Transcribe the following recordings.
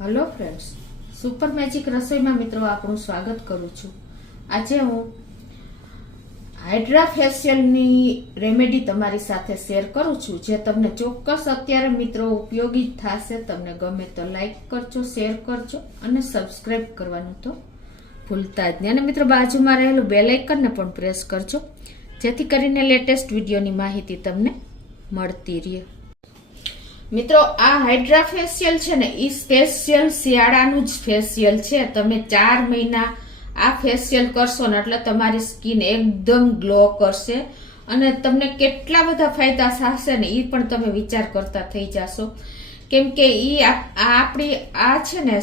Hello friends, super magic રસોઈમાં મિત્રો આપણું સ્વાગત કરું છું. આજે હું હાઇડ્રા ફેશિયલની રેમેડી તમારી સાથે શેર કરું છું, જે તમને ચોક્કસ અત્યારે મિત્રો ઉપયોગી થશે. તમને ગમે તો લાઈક કરજો, શેર કરજો અને સબસ્ક્રાઇબ કરવાનું તો ભૂલતા જ નહીં. અને મિત્રો બાજુમાં રહેલું બેલ આઇકનને પણ પ્રેસ કરજો, જેથી કરીને લેટેસ્ટ વિડીયોની માહિતી તમને મળતી રહે. મિત્રો, આ હાઇડ્રા ફેશિયલ છે ને, એ સ્પેશિયલ શિયાળાનું જ ફેશિયલ છે. તમે 4 મહિના આ ફેશિયલ કરશો ને એટલે તમારી સ્કિન એકદમ ગ્લો કરશે અને તમને કેટલા બધા ફાયદા થશે ને એ પણ તમે વિચાર કરતા થઈ જશો. કેમ કે આપણી આ છે ને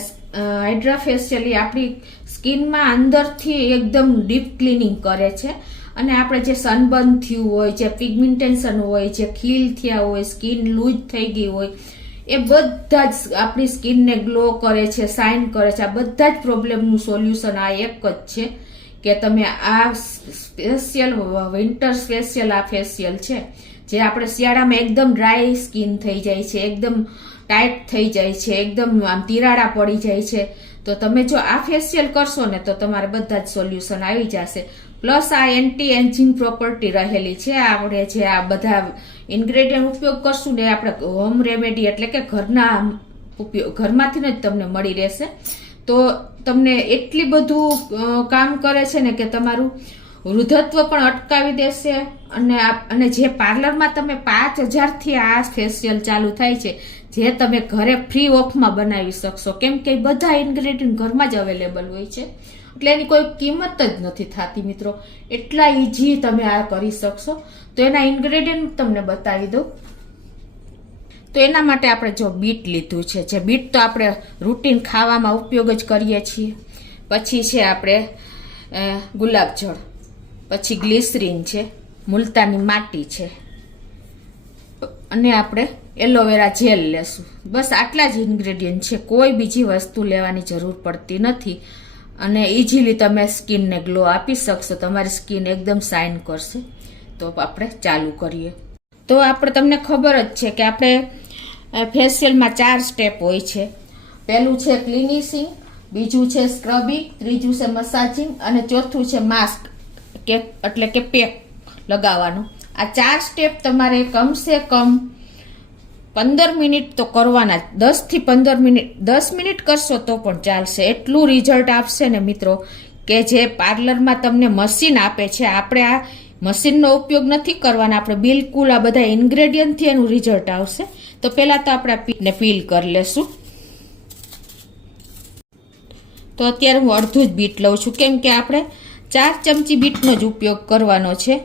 હાઇડ્રા ફેશિયલ એ આપણી સ્કિનમાં અંદરથી એકદમ ડીપ ક્લિનિંગ કરે છે. અને આપણે જે સનબર્ન થયું હોય, જે પિગમેન્ટેશન હોય, જે ખીલ થયા હોય, સ્કિન લૂઝ થઈ ગઈ હોય, એ બધા જ આપણી સ્કિનને ગ્લો કરે છે, શાઇન કરે છે. આ બધા જ પ્રોબ્લેમનું સોલ્યુશન આ એક જ છે કે તમે આ સ્પેશિયલ વિન્ટર સ્પેશિયલ આ ફેશિયલ છે, જે આપણે શિયાળામાં એકદમ ડ્રાય સ્કિન થઈ જાય છે, એકદમ ટાઈટ થઈ જાય છે, એકદમ આમ તિરાડા પડી જાય છે. તો તમે જો આ ફેશિયલ કરશો ને તો તમારે બધા જ સોલ્યુશન આવી જશે. પ્લસ આ એન્ટી એજિંગ પ્રોપર્ટી રહેલી છે. આપણે જે આ બધા ઇન્ગ્રેડિયન્ટ ઉપયોગ કરશું ને, આપણે હોમ રેમેડી એટલે કે ઘરના ઉપયોગ ઘરમાંથી જ તમને મળી રહેશે. તો તમને એટલી બધું કામ કરે છે ને કે તમારું વૃદ્ધત્વ પણ અટકાવી દેશે. અને જે પાર્લરમાં તમે 5000 થી આ ફેશિયલ ચાલુ થાય છે, જે તમે ઘરે ફ્રી ઓફમાં બનાવી શકશો. કેમ કે બધા ઇન્ગ્રેડિયન્ટ ઘરમાં જ અવેલેબલ હોય છે, એટલે એની કોઈ કિંમત જ નથી થતી મિત્રો. એટલા ઈઝી તમે આ કરી શકશો. તો એના ઇન્ગ્રેડિયન્ટ તમને બતાવી દઉં. તો એના માટે આપણે જો બીટ લીધું છે, જે બીટ તો આપણે રૂટીન ખાવામાં ઉપયોગ જ કરીએ છીએ. પછી છે આપણે ગુલાબજળ, પછી ગ્લિસરીન છે, મુલતાની માટી છે, અને આપણે એલોવેરા જેલ લેશું. બસ આટલા જ ઇન્ગ્રેડિયન્ટ છે. કોઈ બીજી વસ્તુ લેવાની જરૂર પડતી નથી. અને ઇઝીલી તમે સ્કિનને ગ્લો આપી શકશો. તમારી સ્કિન એકદમ શાઇન કરશે. તો આપણે ચાલુ કરીએ. તો આપણે તમને ખબર જ છે કે આપણે ફેશિયલમાં 4 સ્ટેપ હોય છે. પહેલું છે ક્લિનિશિંગ, બીજું છે સ્ક્રબિંગ, ત્રીજું છે મસાજિંગ અને ચોથું છે માસ્ક એટલે કે પેક લગાવવાનું. આ 4 સ્ટેપ તમારે કમસે કમ 15 મિનિટ તો કરવાના. 10 થી 15 મિનિટ, 10 મિનિટ કરશો તો પણ ચાલશે. એટલું રિઝલ્ટ આપશે ને મિત્રો કે જે પાર્લરમાં તમને મશીન આપે છે, આપણે આ મશીનનો ઉપયોગ નથી કરવાના. આપણે બિલકુલ આ બધા ઇન્ગ્રેડિયન્ટથી એનું રિઝલ્ટ આવશે. તો પહેલા તો આપણે પીને પીલ કરી લેશું. તો અત્યારે હું અડધું જ બીટ લઉં છું, કેમ કે આપણે 4 ચમચી બીટનો જ ઉપયોગ કરવાનો છે.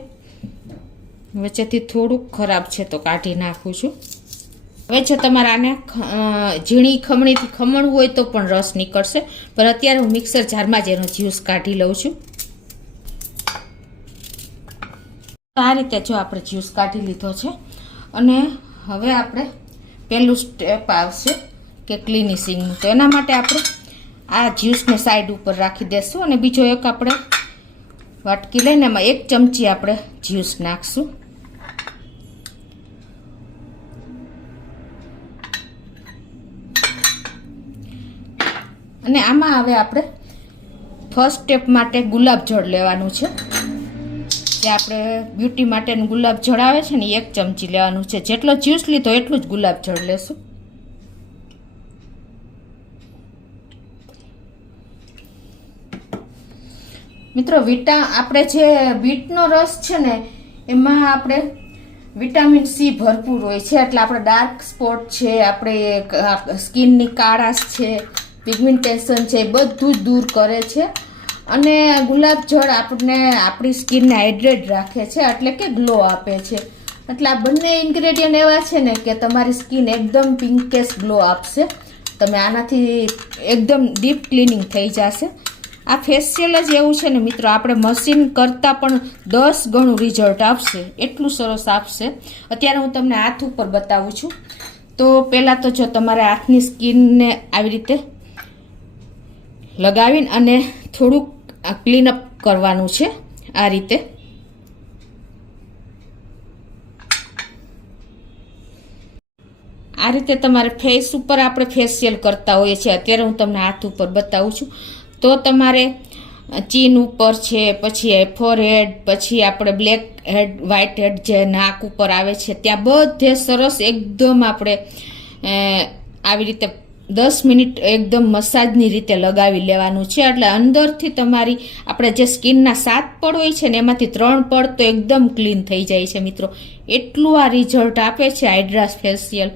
વચ્ચેથી થોડુંક ખરાબ છે તો કાઢી નાખું છું. હવે જો તમારે આને ઝીણી ખમણીથી ખમણવું હોય તો પણ રસ નીકળશે, પણ અત્યારે હું મિક્સર જારમાં જ એનો જ્યુસ કાઢી લઉં છું. આ રીતે જો આપણે જ્યુસ કાઢી લીધો છે. અને હવે આપણે પહેલું સ્ટેપ આવશે કે ક્લિનિશિંગનું. તો એના માટે આપણે આ જ્યુસને સાઈડ ઉપર રાખી દેશું અને બીજો એક આપણે વાટકી લઈને એમાં 1 ચમચી આપણે જ્યુસ નાખશું. અને આમાં હવે આપણે ફર્સ્ટ સ્ટેપ માટે ગુલાબજળ લેવાનું છે. જે આપણે બ્યુટી માટેનું ગુલાબજળ આવે છે ને, 1 ચમચી લેવાનું છે. જેટલો જ્યુસ લીધો એટલું જ ગુલાબજળ લેશું. મિત્રો, આપણે જે બીટનો રસ છે ને, એમાં આપણે વિટામિન સી ભરપૂર હોય છે. એટલે આપણે ડાર્ક સ્પોટ છે, આપણે સ્કિનની કાળાશ છે, પિગમેન્ટેશન છે, એ બધું જ દૂર કરે છે. અને ગુલાબજળ આપણને આપણી સ્કિનને હાઇડ્રેટ રાખે છે, એટલે કે ગ્લો આપે છે. એટલે આ બંને ઇન્ગ્રેડિયન્ટ એવા છે ને કે તમારી સ્કિન એકદમ પિંકેશ ગ્લો આપશે. તમે આનાથી એકદમ ડીપ ક્લિનિંગ થઈ જશે. આ ફેશિયલ જ એવું છે ને મિત્રો, આપણે મશીન કરતાં પણ 10 ગણું રિઝલ્ટ આપશે. એટલું સરસ આપશે. અત્યારે હું તમને હાથ ઉપર બતાવું છું. તો પહેલાં તો જો તમારે હાથની સ્કિનને આવી રીતે લગાવીને અને થોડુંક ક્લીનઅપ કરવાનું છે. આ રીતે આ રીતે તમારે ફેસ ઉપર આપણે ફેશિયલ કરતા હોઈએ છીએ. અત્યારે હું તમને હાથ ઉપર બતાવું છું. તો તમારે ચીન ઉપર છે, પછી ફોરહેડ, પછી આપણે બ્લેક હેડ, વ્હાઇટ હેડ જે નાક ઉપર આવે છે ત્યાં બધે સરસ એકદમ આપણે આવી રીતે 10 મિનિટ એકદમ મસાજની રીતે લગાવી લેવાનું છે. એટલે અંદરથી તમારી આપણે જે સ્કિનના 7 પડ હોય છે ને એમાંથી 3 પડ તો એકદમ ક્લીન થઈ જાય છે મિત્રો. એટલું આ રિઝલ્ટ આપે છે હાઇડ્રા ફેશિયલ.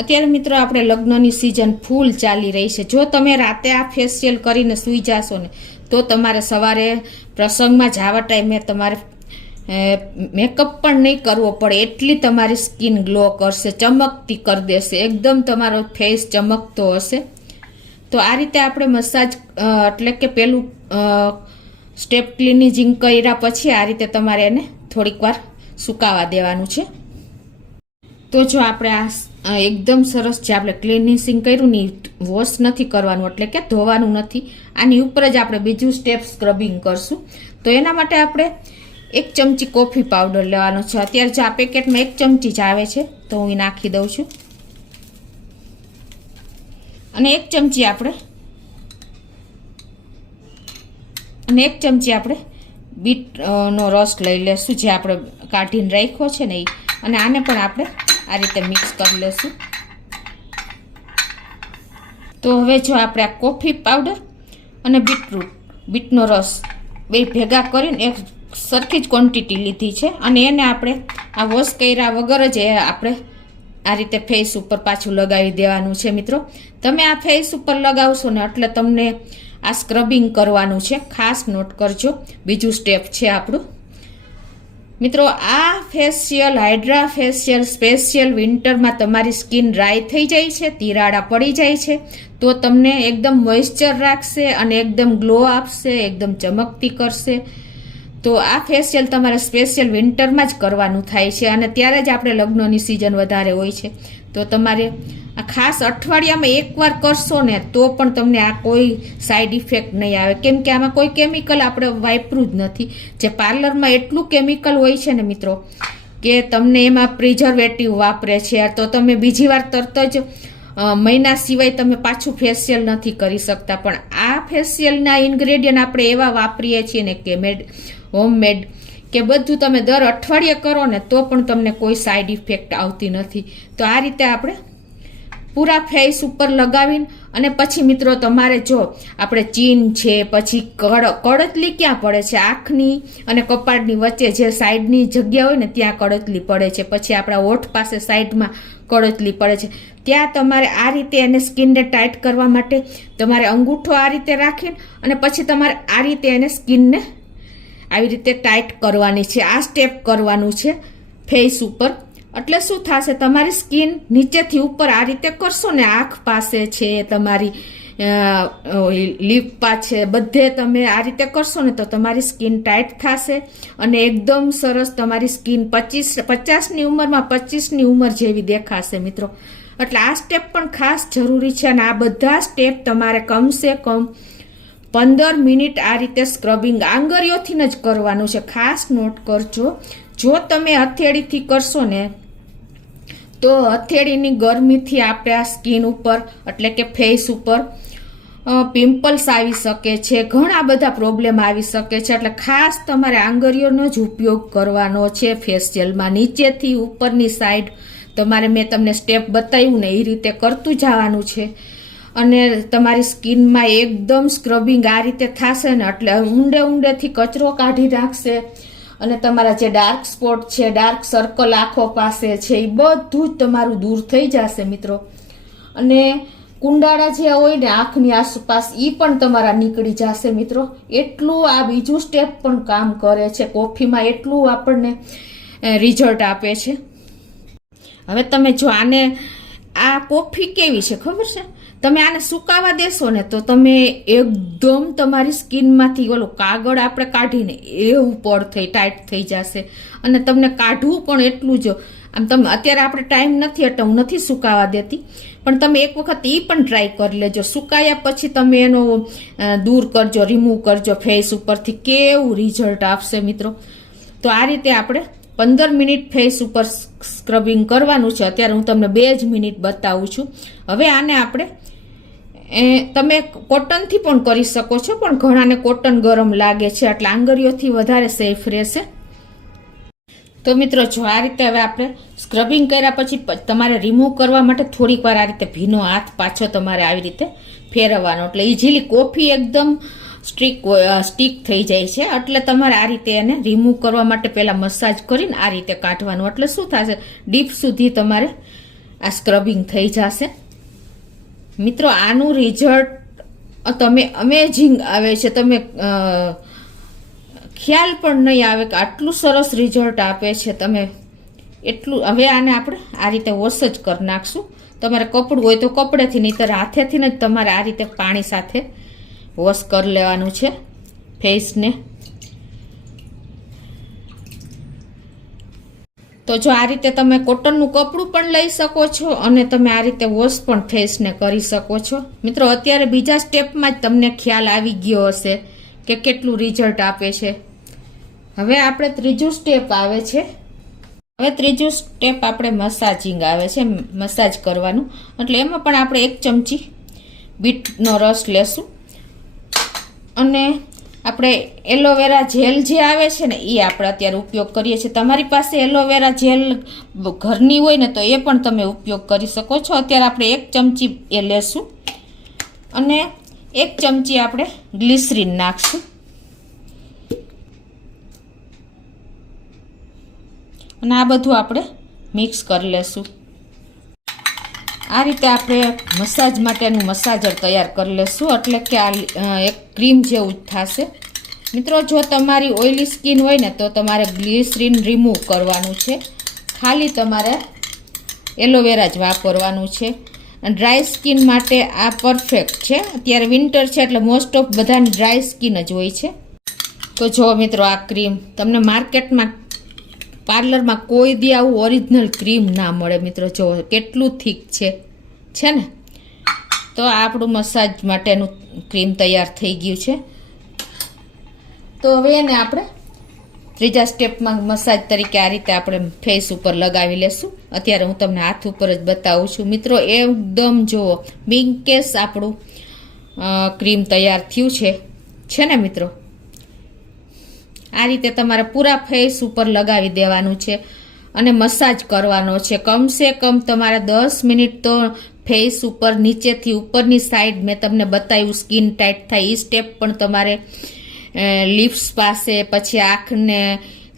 અત્યારે મિત્રો આપણે લગ્નની સિઝન ફૂલ ચાલી રહી છે. જો તમે રાતે આ ફેશિયલ કરીને સૂઈ જાશો ને તો તમારે સવારે પ્રસંગમાં જવા ટાઈમે તમારે મેકઅપ પણ નહીં કરવો પડે એટલી તમારી સ્કિન ગ્લો કરશે, ચમકતી કરી દેશે, એકદમ તમારો ફેસ ચમકતો હશે. તો આ રીતે આપણે મસાજ એટલે કે પેલું સ્ટેપ ક્લિનિંગ કર્યા પછી આ રીતે તમારે એને થોડીક વાર સુકાવા દેવાનું છે. તો જો આપણે આ એકદમ સરસ જે આપણે ક્લિનિંગ કર્યું ને વોશ નથી કરવાનું એટલે કે ધોવાનું નથી, આની ઉપર જ આપણે બીજું સ્ટેપ સ્ક્રબિંગ કરશું. તો એના માટે આપણે 1 ચમચી કોફી પાવડર લેવાનો છે. અત્યારે જો આ પેકેટમાં 1 ચમચી જ આવે છે તો હું નાખી દઉં છું. અને 1 ચમચી આપણે બીટનો રસ લઈ લેશું જે આપણે કાઢીને રાખ્યો છે ને એ. અને આને પણ આપણે આ રીતે મિક્સ કરી લેશું. તો હવે જો આપણે આ કોફી પાવડર અને બીટનો રસ બે ભેગા કરીને એક સરખી જ ક્વોન્ટિટી લીધી છે અને એને આપણે આ વોશ કર્યા વગર જ આપણે આ રીતે ફેસ ઉપર પાછું લગાવી દેવાનું છે મિત્રો. તમે આ ફેસ ઉપર લગાવશો ને એટલે તમને આ સ્ક્રબિંગ કરવાનું છે, ખાસ નોટ કરજો. બીજું સ્ટેપ છે આપણું મિત્રો. આ ફેશિયલ હાઇડ્રા ફેશિયલ સ્પેશિયલ વિન્ટરમાં તમારી સ્કિન ડ્રાય થઈ જાય છે, તિરાડા પડી જાય છે તો તમને એકદમ મોઇશ્ચર રાખશે અને એકદમ ગ્લો આપશે, એકદમ ચમકતી કરશે. તો આ ફેશિયલ તમારે સ્પેશિયલ વિન્ટરમાં જ કરવાનું થાય છે અને ત્યારે જ આપણે લગ્નની સિઝન વધારે હોય છે. તો તમારે આ ખાસ અઠવાડિયામાં એકવાર કરશો ને તો પણ તમને આ કોઈ સાઈડ ઇફેક્ટ નહીં આવે, કેમ કે આમાં કોઈ કેમિકલ આપણે વાપર્યું જ નથી. જે પાર્લરમાં એટલું કેમિકલ હોય છે ને મિત્રો કે તમને એમાં પ્રિઝર્વેટિવ વાપરે છે તો તમે બીજી વાર તરત જ મહિના સિવાય તમે પાછું ફેશિયલ નથી કરી શકતા. પણ આ ફેશિયલના ઇન્ગ્રેડિયન્ટ આપણે એવા વાપરીએ છીએ ને કે હોમમેડ કે બધું તમે દર અઠવાડિયે કરો ને તો પણ તમને કોઈ સાઈડ ઇફેક્ટ આવતી નથી. તો આ રીતે આપણે પૂરા ફેસ ઉપર લગાવીને અને પછી મિત્રો તમારે જો આપણે ચીન છે, પછી કળતલી ક્યાં પડે છે, આંખની અને કપાળની વચ્ચે જે સાઈડની જગ્યા હોય ને ત્યાં કળતલી પડે છે, પછી આપણા હોઠ પાસે સાઈડમાં કળતલી પડે છે, ત્યાં તમારે આ રીતે એને સ્કિનને ટાઈટ કરવા માટે તમારે અંગૂઠો આ રીતે રાખીને અને પછી તમારે આ રીતે એને સ્કિનને આવી રીતે ટાઈટ કરવાની છે. આ સ્ટેપ કરવાનું છે ફેસ ઉપર. એટલે શું થશે, તમારી સ્કિન નીચેથી ઉપર આ રીતે કરશો ને, આંખ પાસે છે, તમારી લીપ પાસે બધે તમે આ રીતે કરશો ને તો તમારી સ્કિન ટાઈટ થશે અને એકદમ સરસ તમારી સ્કિન 50ની ઉંમરમાં 25ની ઉંમર જેવી દેખાશે મિત્રો. એટલે આ સ્ટેપ પણ ખાસ જરૂરી છે અને આ બધા સ્ટેપ તમારે કમસે કમ 15 મિનિટ આ રીતે સ્ક્રબિંગ આંગળીઓથી જ કરવાનું છે. ખાસ નોટ કરજો, જો તમે હથેળીથી કરશો ને તો હથેળીની ગરમીથી આપણા સ્કિન ઉપર એટલે કે ફેસ ઉપર પિમ્પલ્સ આવી શકે છે, ઘણા બધા પ્રોબ્લેમ આવી શકે છે. એટલે ખાસ તમારે આંગળીઓનો જ ઉપયોગ કરવાનો છે ફેશિયલમાં. નીચેથી ઉપરની સાઈડ તમારે મેં તમને સ્ટેપ બતાવ્યું ને એ રીતે કરતું જવાનું છે અને તમારી સ્કિનમાં એકદમ સ્ક્રબિંગ આ રીતે થશે ને એટલે ઊંડેથી કચરો કાઢી નાખશે અને તમારા જે ડાર્ક સ્પોટ છે, ડાર્ક સર્કલ આંખો પાસે છે એ બધું જ તમારું દૂર થઈ જશે મિત્રો. અને કુંડાળા જે હોય ને આંખની આસપાસ એ પણ તમારા નીકળી જશે મિત્રો. એટલું આ બીજું સ્ટેપ પણ કામ કરે છે. કોફીમાં એટલું આપણને રિઝલ્ટ આપે છે. હવે તમે જો આને આ કોફી કેવી છે ખબર છે, તમે આને સુકાવા દેશો ને તો તમે એકદમ તમારી સ્કિનમાંથી ઓલું કાગળ આપણે કાઢીને એવું પડ થઈ ટાઈટ થઈ જશે અને તમને કાઢવું પણ એટલું જ. આમ તમે અત્યારે આપણે ટાઈમ નથી એટલે હું નથી સુકાવા દેતી, પણ તમે એક વખત એ પણ ટ્રાય કરી લેજો. સુકાયા પછી તમે એનો દૂર કરજો, રિમૂવ કરજો ફેસ ઉપરથી, કેવું રિઝલ્ટ આપશે મિત્રો. તો આ રીતે આપણે 15 મિનિટ ફેસ ઉપર સ્ક્રબિંગ કરવાનું છે. અત્યારે હું તમને 2 જ મિનિટ બતાવું છું. હવે આને આપણે તમે કોટનથી પણ કરી શકો છો, પણ ઘણાને કોટન ગરમ લાગે છે એટલે આંગળીઓથી વધારે સેફ રહેશે. તો મિત્રો જો આ રીતે હવે આપણે સ્ક્રબિંગ કર્યા પછી તમારે રિમૂવ કરવા માટે થોડીક વાર આ રીતે ભીનો હાથ પાછો તમારે આવી રીતે ફેરવવાનો, એટલે ઇઝીલી કોફી એકદમ સ્ટીક થઈ જાય છે. એટલે તમારે આ રીતે એને રિમૂવ કરવા માટે પહેલા મસાજ કરીને આ રીતે કાઢવાનું, એટલે શું થશે, ડીપ સુધી તમારે આ સ્ક્રબિંગ થઈ જશે. મિત્રો આનું રિઝલ્ટ તમે અમેઝિંગ આવે છે, તમે ખ્યાલ પણ નહીં આવે કે આટલું સરસ રિઝલ્ટ આપે છે. તમે એટલું હવે આને આપણે આ રીતે વોશ જ કરી નાખશું. તમારે કપડું હોય તો કપડેથી, નહીંતર હાથેથી જ તમારે આ રીતે પાણી સાથે વોશ કરી લેવાનું છે ફેસને. તો જો આ રીતે તમે કોટનનું કપડું પણ લઈ શકો છો અને તમે આ રીતે વોશ પણ ફેસને કરી શકો છો. મિત્રો અત્યારે બીજા સ્ટેપમાં જ તમને ખ્યાલ આવી ગયો હશે કે કેટલું રિઝલ્ટ આપે છે. હવે આપણે ત્રીજું સ્ટેપ આવે છે. હવે ત્રીજું સ્ટેપ આપણે મસાજિંગ આવે છે, મસાજ કરવાનું. એટલે એમાં પણ આપણે 1 ચમચી બીટનો રસ લેશું અને આપણે એલોવેરા જેલ જે આવે છે ને એ આપણે અત્યારે ઉપયોગ કરીએ છીએ. તમારી પાસે એલોવેરા જેલ ઘરની હોય ને તો એ પણ તમે ઉપયોગ કરી શકો છો. અત્યારે આપણે 1 ચમચી એ લેશું અને 1 ચમચી આપણે ગ્લિસરીન નાખશું અને આ બધું આપણે મિક્સ કરી લેશું. આ રીતે આપણે મસાજ માટેનું મસાજર તૈયાર કરી લેશું, એટલે કે આ એક ક્રીમ જેવું જ થશે. મિત્રો જો તમારી ઓઇલી સ્કિન હોય ને તો તમારે ગ્લિસરીન રિમૂવ કરવાનું છે, ખાલી તમારે એલોવેરા જ વાપરવાનું છે. ડ્રાય સ્કિન માટે આ પરફેક્ટ છે. અત્યારે વિન્ટર છે એટલે મોસ્ટ ઓફ બધાની ડ્રાય સ્કિન જ હોય છે. તો જો મિત્રો આ ક્રીમ તમને માર્કેટમાં પાર્લરમાં કોઈ દી આવું ઓરિજિનલ ક્રીમ ના મળે. મિત્રો જો કેટલું થીક છે ને. તો આપણું મસાજ માટેનું ક્રીમ તૈયાર થઈ ગયું છે. તો હવે એને આપણે ત્રીજા સ્ટેપમાં મસાજ તરીકે આ રીતે આપણે ફેસ ઉપર લગાવી લેશું. અત્યારે હું તમને હાથ ઉપર જ બતાવું છું. મિત્રો એકદમ જુઓ બિંકેસ આપણું ક્રીમ તૈયાર થયું છે ને મિત્રો. આ રીતે તમારે પૂરા ફેસ ઉપર લગાવી દેવાનું છે અને મસાજ કરવાનો છે. કમસે કમ તમારે 10 મિનિટ તો ફેસ ઉપર નીચેથી ઉપરની સાઈડ મેં તમને બતાવ્યું સ્કિન ટાઈટ થાય એ સ્ટેપ પણ તમારે લિપ્સ પાસે, પછી આંખને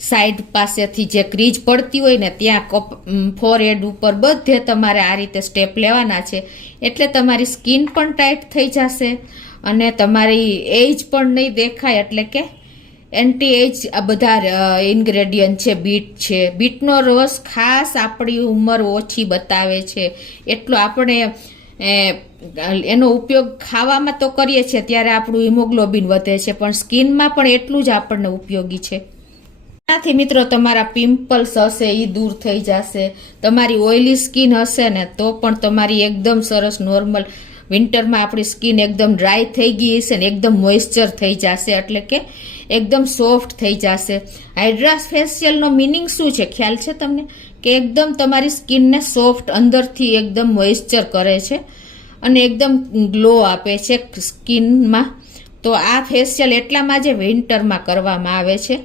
સાઈડ પાસેથી જે ક્રીજ પડતી હોય ને ત્યાં ફોરહેડ ઉપર બધે તમારે આ રીતે સ્ટેપ લેવાના છે. એટલે તમારી સ્કિન પણ ટાઈટ થઈ જશે અને તમારી એજ પણ નહીં દેખાય. એટલે કે એન્ટી એજ આ બધા ઇન્ગ્રેડિયન્ટ છે. બીટ છે, બીટનો રસ ખાસ આપણી ઉંમર ઓછી બતાવે છે. એટલું આપણે એનો ઉપયોગ ખાવામાં તો કરીએ છીએ ત્યારે આપણું હિમોગ્લોબિન વધે છે, પણ સ્કિનમાં પણ એટલું જ આપણને ઉપયોગી છે. એનાથી મિત્રો તમારા પિમ્પલ્સ હશે એ દૂર થઈ જશે. તમારી ઓઇલી સ્કિન હશે ને તો પણ તમારી એકદમ સરસ નોર્મલ, વિન્ટરમાં આપણી સ્કિન એકદમ ડ્રાય થઈ ગઈ હશે ને એકદમ મોઇશ્ચર થઈ જશે, એટલે કે એકદમ સોફ્ટ થઈ જશે. હાઇડ્રા ફેશિયલનો મિનિંગ શું છે ખ્યાલ છે તમને? કે એકદમ તમારી સ્કિનને સોફ્ટ અંદરથી એકદમ મોઇશ્ચર કરે છે અને એકદમ ગ્લો આપે છે સ્કિનમાં. તો આ ફેશિયલ એટલામાં જ વિન્ટરમાં કરવામાં આવે છે.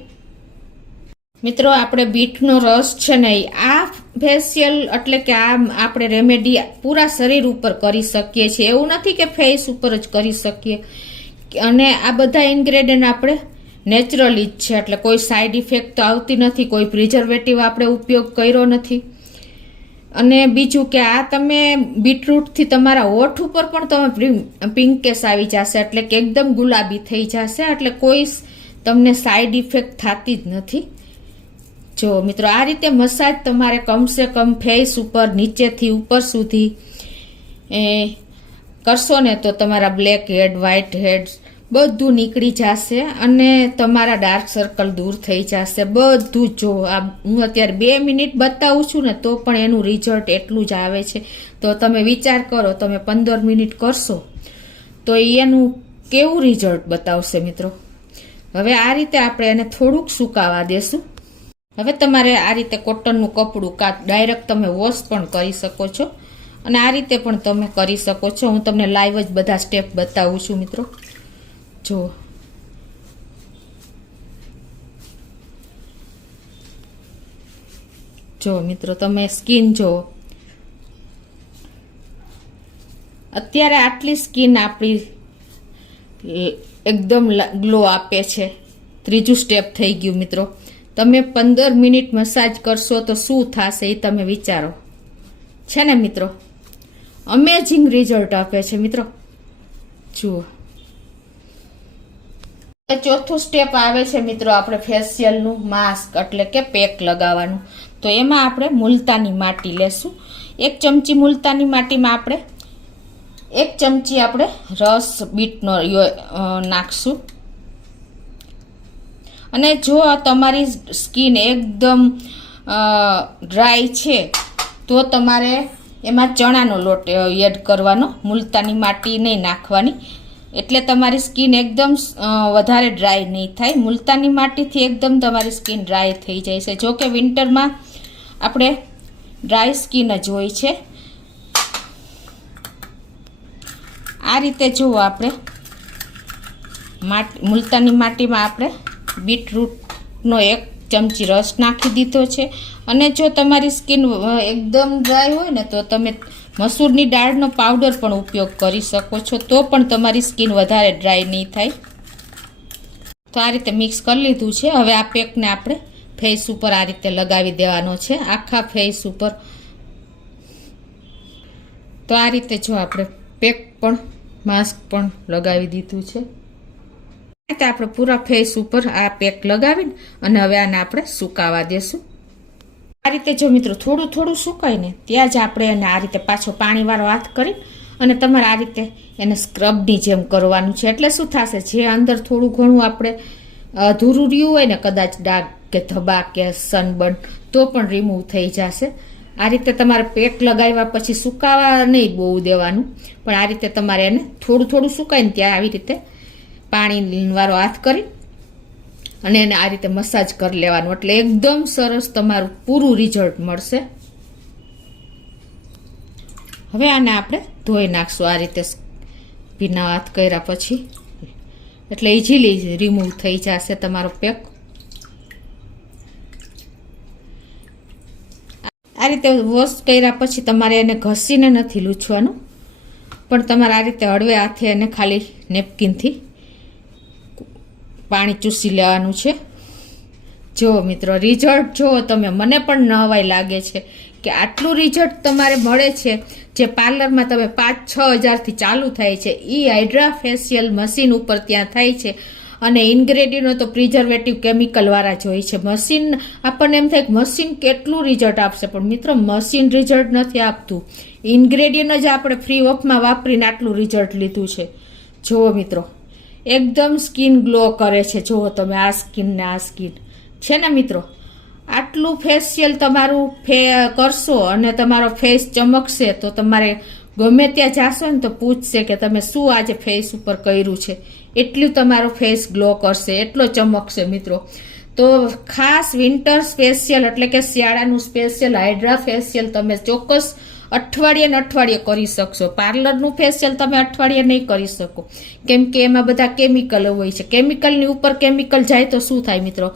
મિત્રો આપણે બીટનો રસ છે ને આ ફેશિયલ એટલે કે આ આપણે રેમેડી પૂરા શરીર ઉપર કરી શકીએ છીએ. એવું નથી કે ફેસ ઉપર જ કરી શકીએ. અને આ બધા ઇન્ગ્રેડિયન્ટ આપણે નેચરલી જ છે, એટલે કોઈ સાઈડ ઇફેક્ટ તો આવતી નથી, કોઈ પ્રિઝર્વેટિવ આપણે ઉપયોગ કર્યો નથી. અને બીજું કે આ તમે બીટરૂટથી તમારા હોઠ ઉપર પણ તમે પિંકેસ આવી જશે, એટલે કે એકદમ ગુલાબી થઈ જશે, એટલે કોઈ તમને સાઈડ ઇફેક્ટ થતી જ નથી. જો મિત્રો આ રીતે મસાજ તમારે કમસે કમ ફેસ ઉપર નીચેથી ઉપર સુધી કરશો ને તો તમારા બ્લેક હેડ, વ્હાઇટ હેડ બધું નીકળી જશે અને તમારા ડાર્ક સર્કલ દૂર થઈ જશે બધું. જો આ હું અત્યારે 2 મિનિટ બતાવું છું ને તો પણ એનું રિઝલ્ટ એટલું જ આવે છે. તો તમે વિચાર કરો, તમે 15 મિનિટ કરશો તો એનું કેવું રિઝલ્ટ બતાવશે મિત્રો. હવે આ રીતે આપણે એને થોડુંક સુકાવા દેશું. હવે તમારે આ રીતે કોટનનું કપડું કાં ડાયરેક્ટ તમે વોશ પણ કરી શકો છો અને આ રીતે પણ તમે કરી શકો છો. હું તમને લાઈવ જ બધા સ્ટેપ બતાવું છું મિત્રો. જો મિત્રો તમે સ્કિન જુઓ. અત્યારે આટલી સ્કિન આપણી એકદમ ગ્લો આપે છે. ત્રીજું સ્ટેપ થઈ ગયું મિત્રો. તમે 15 મિનિટ મસાજ કરશો તો શું થશે એ તમે વિચારો. છે ને મિત્રો, અમેઝિંગ રિઝલ્ટ આપે છે મિત્રો. જુઓ, ચોથું સ્ટેપ આવે છે મિત્રો આપણે ફેશિયલનું માસ્ક એટલે કે પેક લગાવવાનું. તો એમાં આપણે મુલતાની માટી લેશું. 1 ચમચી મુલતાની માટીમાં આપણે 1 ચમચી આપણે રસ બીટનો નાખશું. અને જો તમારી સ્કિન એકદમ ડ્રાય છે તો તમારે એમાં ચણાનો લોટ એડ કરવાનો, મુલતાની માટી નહીં નાખવાની. એટલે તમારી સ્કિન એકદમ વધારે ડ્રાય નહીં થાય. મુલતાની માટીથી એકદમ તમારી સ્કિન ડ્રાય થઈ જાય છે. જો કે વિન્ટરમાં આપણે ડ્રાય સ્કિન જ હોય છે. આ રીતે જુઓ, આપણે મુલતાની માટીમાં આપણે બીટરૂટનો 1 ચમચી રસ નાખી દીધો છે. અને જો તમારી સ્કિન એકદમ ડ્રાય હોય ને તો તમે મસૂરની દાળનો પાવડર પણ ઉપયોગ કરી શકો છો, તો પણ તમારી સ્કિન વધારે ડ્રાય નહીં થાય. તો આ રીતે મિક્સ કરી લીધું છે. હવે આ પેકને આપણે ફેસ ઉપર આ રીતે લગાવી દેવાનો છે, આખા ફેસ ઉપર. તો આ રીતે જો આપણે પેક પણ માસ્ક પણ લગાવી દીધું છે. આપણે પૂરા ફેસ ઉપર આ પેક લગાવીને અને હવે આને આપણે સુકાવા દેશું. આ રીતે જો મિત્રો થોડું થોડું સુકાય ને ત્યાં જ આપણે એને આ રીતે પાછો પાણીવાળો હાથ કરી અને તમારે આ રીતે એને સ્ક્રબની જેમ કરવાનું છે. એટલે શું થશે, જે અંદર થોડું ઘણું આપણે અધૂરું રહ્યું હોય ને, કદાચ ડાઘ કે ધબ્બા કે સનબર્ન, તો પણ રિમૂવ થઈ જશે. આ રીતે તમારે પેક લગાવ્યા પછી સુકાવા નહીં બહુ દેવાનું, પણ આ રીતે તમારે એને થોડું થોડું સુકાય ને ત્યાં આવી રીતે પાણીવાળો હાથ કરી અને એને આ રીતે મસાજ કરી લેવાનું. એટલે એકદમ સરસ તમારું પૂરું રિઝલ્ટ મળશે. હવે આને આપણે ધોઈ નાખશું આ રીતે ભીના હાથ કર્યા પછી. એટલે ઇઝીલી રિમૂવ થઈ જશે તમારો પેક. આ રીતે વોશ કર્યા પછી તમારે એને ઘસીને નથી લૂછવાનું, પણ તમારે આ રીતે હળવે હાથે એને ખાલી નેપકિનથી પાણી ચૂસી લેવાનું છે. જો મિત્રો રિઝલ્ટ જો તમે, મને પણ નવાઈ લાગે છે કે આટલું રિઝલ્ટ તમારે મળે છે. જે પાર્લરમાં તમે 5-6 હજારથી ચાલુ થાય છે એ હાઇડ્રા ફેશિયલ મશીન ઉપર ત્યાં થાય છે. અને ઇન્ગ્રેડિયન્ટો તો પ્રિઝર્વેટિવ કેમિકલવાળા જ હોય છે. મશીન આપણને એમ થાય કે મશીન કેટલું રિઝલ્ટ આપશે, પણ મિત્રો મશીન રિઝલ્ટ નથી આપતું. ઇન્ગ્રેડિયન્ટ જ આપણે ફ્રી ઓફમાં વાપરીને આટલું રિઝલ્ટ લીધું છે. જુઓ મિત્રો, એકદમ સ્કિન ગ્લો કરે છે. જુઓ તમે આ સ્કિન ને આ સ્કિન છે ને મિત્રો. આટલું ફેશિયલ તમારું કરશો અને તમારો ફેસ ચમકશે તો તમારે ગમે ત્યાં જાશો ને તો પૂછશે કે તમે શું આજે ફેસ ઉપર કર્યું છે. એટલું તમારો ફેસ ગ્લો કરશે, એટલો ચમકશે મિત્રો. તો ખાસ વિન્ટર સ્પેશિયલ એટલે કે શિયાળાનું સ્પેશિયલ હાઇડ્રા ફેશિયલ તમે ચોક્કસ અઠવાડિયે ને અઠવાડિયે કરી શકશો. પાર્લરનું ફેશિયલ તમે અઠવાડિયે નહીં કરી શકો, કેમ કે એમાં બધા કેમિકલ હોય છે. કેમિકલની ઉપર કેમિકલ જાય તો શું થાય મિત્રો,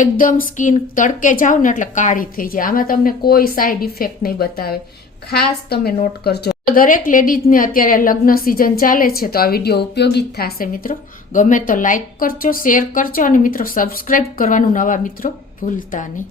એકદમ સ્કિન તડકે જાઓ ને એટલે કાળી થઈ જાય. આમાં તમને કોઈ સાઈડ ઇફેક્ટ નહીં બતાવે. ખાસ તમે નોટ કરજો. દરેક લેડીઝને અત્યારે લગ્ન સિઝન ચાલે છે તો આ વિડીયો ઉપયોગી જ થશે મિત્રો. ગમે તો લાઈક કરજો, શેર કરજો અને મિત્રો સબસ્ક્રાઈબ કરવાનું નવા મિત્રો ભૂલતા નહીં.